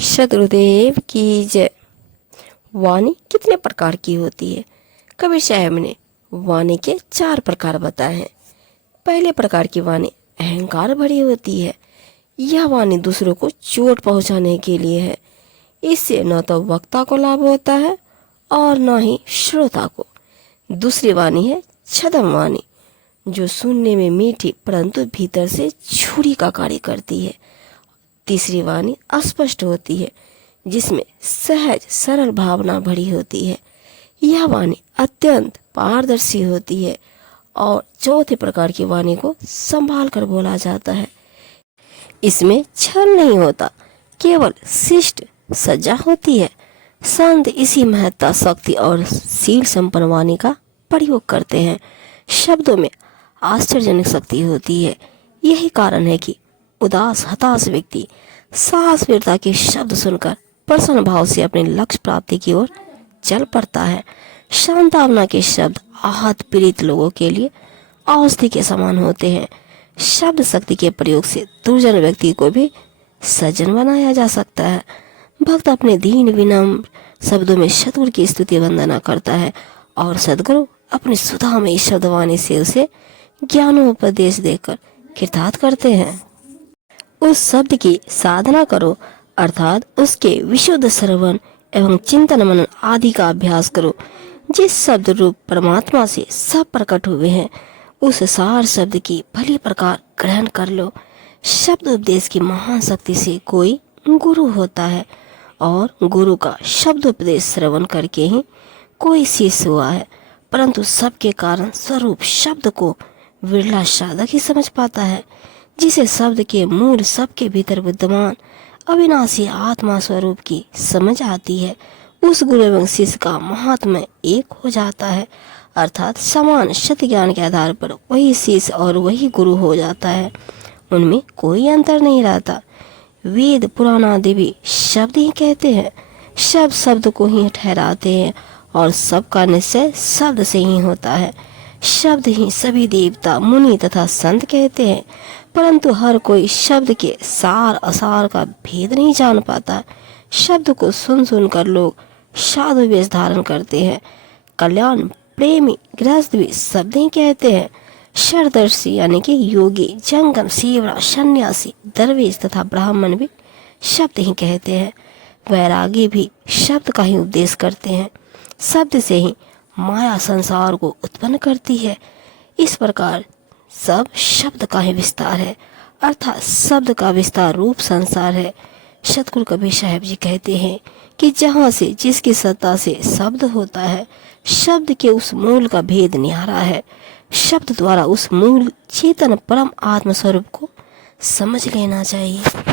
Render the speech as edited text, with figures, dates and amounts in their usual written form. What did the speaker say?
शत्रुदेव की जय। वाणी कितने प्रकार की होती है? कबीर साहब ने वाणी के 4 प्रकार बताए हैं। पहले प्रकार की वाणी अहंकार भरी होती है। यह वाणी दूसरों को चोट पहुंचाने के लिए है। इससे न तो वक्ता को लाभ होता है और न ही श्रोता को। दूसरी वाणी है छद्म वाणी, जो सुनने में मीठी परंतु भीतर से छुरी का कार्य करती है। तीसरी वाणी अस्पष्ट होती है, जिसमें सहज सरल भावना भरी होती है। यह वाणी अत्यंत पारदर्शी होती है। और चौथे प्रकार की वाणी को संभाल कर बोला जाता है। इसमें छल नहीं होता, केवल शिष्ट सज्जा होती है। संत इसी महत्ता, शक्ति और शील संपन्न वाणी का प्रयोग करते हैं। शब्दों में आश्चर्यजनक शक्ति होती है। यही कारण है कि उदास हताश व्यक्ति साहस वीरता के शब्द सुनकर प्रसन्न भाव से अपने लक्ष्य प्राप्ति की ओर चल पड़ता है। शांतावना के शब्द आहत पीड़ित लोगों के लिए औषधि के समान होते हैं। शब्द शक्ति के प्रयोग से दुर्जन व्यक्ति को भी सज्जन बनाया जा सकता है। भक्त अपने दीन विनम्र शब्दों में सतगुरु की स्तुति वंदना करता है और सदगुरु अपनी सुधा में इस शब्दवाणी से उसे ज्ञानोपदेश देकर कृतार्थ करते हैं। उस शब्द की साधना करो, अर्थात उसके विशुद्ध श्रवण एवं चिंतन मनन आदि का अभ्यास करो। जिस शब्द रूप परमात्मा से सब प्रकट हुए हैं, उस सार शब्द की भली प्रकार ग्रहण कर लो। शब्द उपदेश की महान शक्ति से कोई गुरु होता है और गुरु का शब्द उपदेश श्रवण करके ही कोई शिष्य हुआ है। परंतु सबके कारण स्वरूप शब्द को विरला साधक ही समझ पाता है। जिसे शब्द के मूल सबके भीतर विद्यमान अविनाशी आत्मा स्वरूप की समझ आती है, उस गुरु एवं शिष्य का महात्म्य एक हो जाता है। अर्थात समान सत्य ज्ञान के आधार पर वही शिष्य और वही गुरु हो जाता है। उनमें कोई अंतर नहीं रहता। वेद पुराण आदि भी शब्द ही कहते हैं। शब्द शब्द को ही ठहराते हैं और सबका निश्चय शब्द से ही होता है। शब्द ही सभी देवता मुनि तथा संत कहते हैं। परंतु हर कोई शब्द के सार असार का भेद नहीं जान पाता। शब्द को सुन सुनकर लोग साधु वेश धारण करते हैं। कल्याण प्रेमी गृहस्थ भी शब्द ही कहते हैं। शरदर्शी यानी कि योगी, जंगम, सेवरा, सन्यासी, दरवेश तथा ब्राह्मण भी शब्द ही कहते हैं। वैरागी भी शब्द का ही उपदेश करते हैं। शब्द से ही माया संसार को उत्पन्न करती है। इस प्रकार सब शब्द का ही विस्तार है, अर्थात शब्द का विस्तार रूप संसार है। सतगुरु कबीर साहब जी कहते हैं कि जहाँ से जिसकी सत्ता से शब्द होता है, शब्द के उस मूल का भेद न्यारा है। शब्द द्वारा उस मूल चेतन परम आत्म स्वरूप को समझ लेना चाहिए।